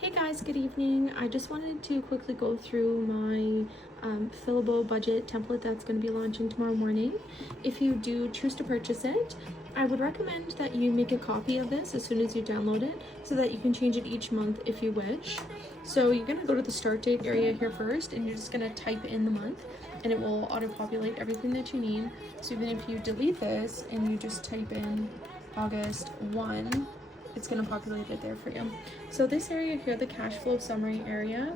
Hey guys, good evening. I just wanted to quickly go through my fillable budget template that's going to be launching tomorrow morning. If you do choose to purchase it, I would recommend that you make a copy of this as soon as you download it so that you can change it each month if you wish. So you're going to go to the start date area here first, and you're just going to type in the month and it will auto-populate everything that you need. So even if you delete this and you just type in August 1, it's going to populate it there for you. So this area here, the cash flow summary area,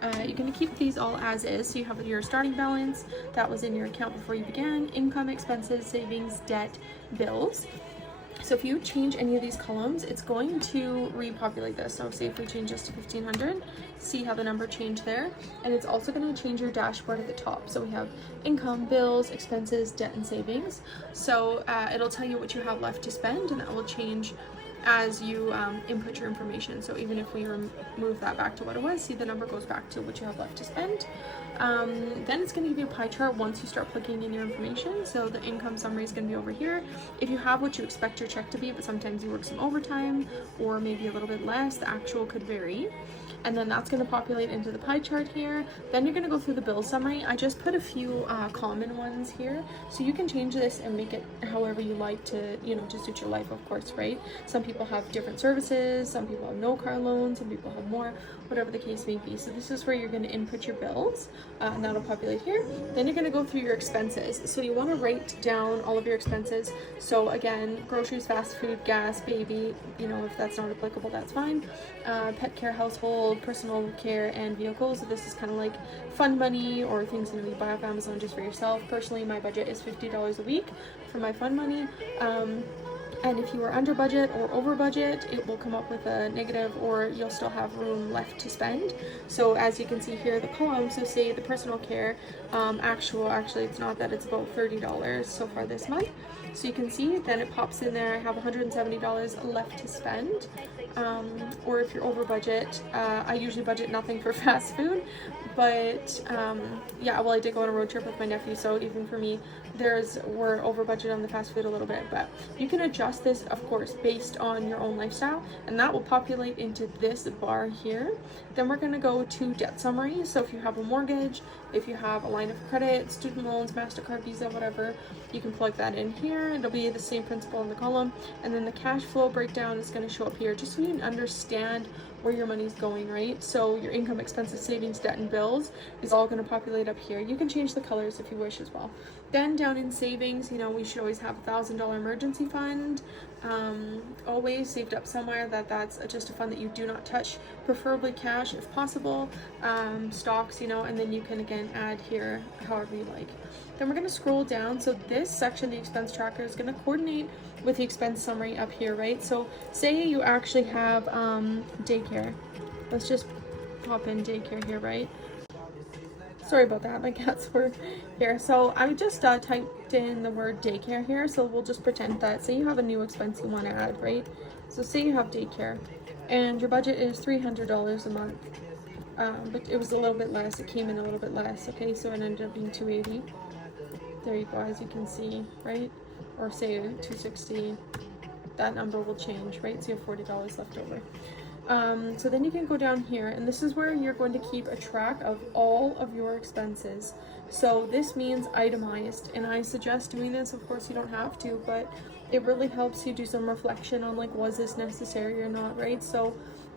you're going to keep these all as is. So you have your starting balance that was in your account before you began, income, expenses, savings, debt, bills. So if you change any of these columns, it's going to repopulate this. So say if we change this to 1500, see how the number changed there. And it's also going to change your dashboard at the top. So we have income, bills, expenses, debt, and savings. So it'll tell you what you have left to spend, and that will change as you input your information. So even if we remove that back to what it was, see the number goes back to what you have left to spend. Then it's going to give you a pie chart once you start plugging in your information. So the income summary is going to be over here. If you have what you expect your check to be, but sometimes you work some overtime or maybe a little bit less, the actual could vary. And then that's going to populate into the pie chart here. Then you're going to go through the bill summary. I just put a few common ones here, so you can change this and make it however you like to, to suit your life, of course, right? Some people have different services, some people have no car loans, some people have more, whatever the case may be. So this is where you're going to input your bills, and that'll populate here. Then you're going to go through your expenses. So you want to write down all of your expenses. So again, groceries, fast food, gas, baby, if that's not applicable, that's fine. Pet care, household, personal care, and vehicles. So this is kind of like fun money or things you buy off Amazon just for yourself. Personally, my budget is $50 a week for my fun money. And if you are under budget or over budget, it will come up with a negative, or you'll still have room left to spend. So as you can see here, the column, so say the personal care, actually it's not that, it's about $30 so far this month. So you can see, then it pops in there, I have $170 left to spend. Or if you're over budget, I usually budget nothing for fast food, but yeah, well, I did go on a road trip with my nephew, so even for me, we're over budget on the fast food a little bit. But you can adjust this, of course, based on your own lifestyle, and that will populate into this bar here. Then we're going to go to debt summary. So if you have a mortgage, if you have a line of credit, student loans, MasterCard, Visa, whatever, you can plug that in here. It'll be the same principle in the column. And then the cash flow breakdown is going to show up here, just so you can understand where your money's going, right? So your income, expenses, savings, debt, and bills is all going to populate up here. You can change the colors if you wish as well. Then down in savings, we should always have a $1,000 emergency fund, always saved up somewhere. That's just a fund that you do not touch, preferably cash if possible, stocks, and then you can again add here however you like. Then we're going to scroll down. So this section, the expense tracker, is going to coordinate with the expense summary up here, right? So say you actually have daycare. Let's just pop in daycare here, right? Sorry about that, my cats were here. So I just typed in the word daycare here. So we'll just pretend that, say you have a new expense you want to add, right? So say you have daycare and your budget is $300 a month. But it was a little bit less, it came in a little bit less, okay? So it ended up being $280. There you go, as you can see, right? Or say $260, that number will change, right? So you have $40 left over. So then you can go down here, and this is where you're going to keep a track of all of your expenses. So this means itemized, and I suggest doing this. Of course, you don't have to, but it really helps you do some reflection on, like, was this necessary or not, right? So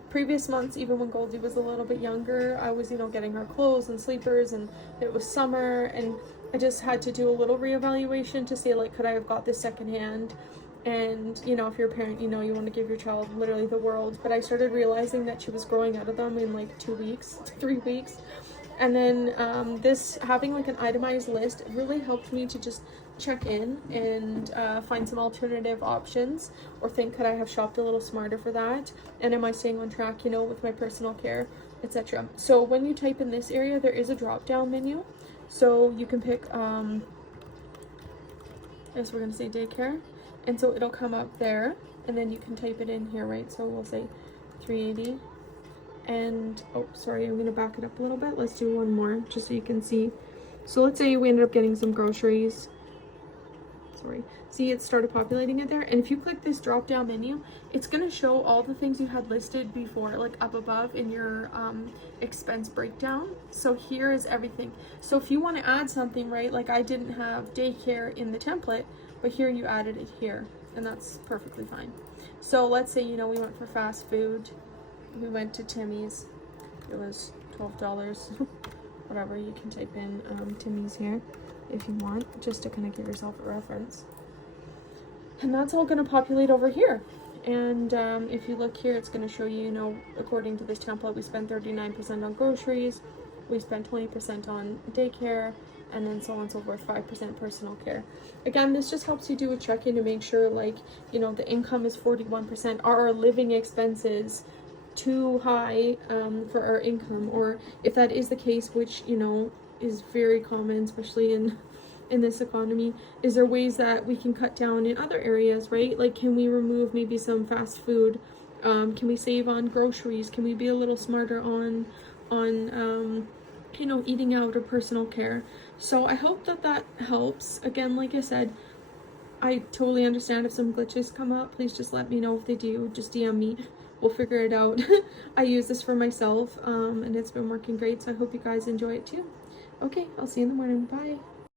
previous months, even when Goldie was a little bit younger, I was, getting her clothes and sleepers, and it was summer, and I just had to do a little reevaluation to say, like, could I have got this secondhand? And if you're a parent, you want to give your child literally the world. But I started realizing that she was growing out of them in like 2 weeks, 3 weeks. And then this having like an itemized list really helped me to just check in and find some alternative options, or think, could I have shopped a little smarter for that? And am I staying on track, with my personal care, etc. So when you type in this area, there is a drop down menu. So you can pick, as we're going to say, daycare. And so it'll come up there, and then you can type it in here, right? So we'll say 380. And, oh, sorry, I'm going to back it up a little bit. Let's do one more, just so you can see. So let's say we ended up getting some groceries. sorry. See, it started populating it there. And if you click this drop down menu, it's going to show all the things you had listed before, like up above in your expense breakdown. So here is everything. So if you want to add something, right, like I didn't have daycare in the template, but here you added it here, and that's perfectly fine. So let's say, you know, we went for fast food. We went to Timmy's. It was $12. Whatever, you can type in Timmy's here if you want, just to kind of give yourself a reference. And that's all going to populate over here. And if you look here, it's going to show you, you know, according to this template, we spent 39% on groceries, we spent 20% on daycare, and then so on and so forth, 5% personal care. Again, this just helps you do a check-in to make sure, like, you know, the income is 41%. Are our living expenses too high for our income? Or if that is the case, which, you know, is very common, especially in this economy, is there ways that we can cut down in other areas, right? Like, can we remove maybe some fast food? Can we save on groceries? Can we be a little smarter on you know, eating out or personal care? So I hope that helps. Again, like I said, I totally understand if some glitches come up. Please just let me know if they do. Just DM me. We'll figure it out. I use this for myself, and it's been working great, so I hope you guys enjoy it too. Okay, I'll see you in the morning. Bye.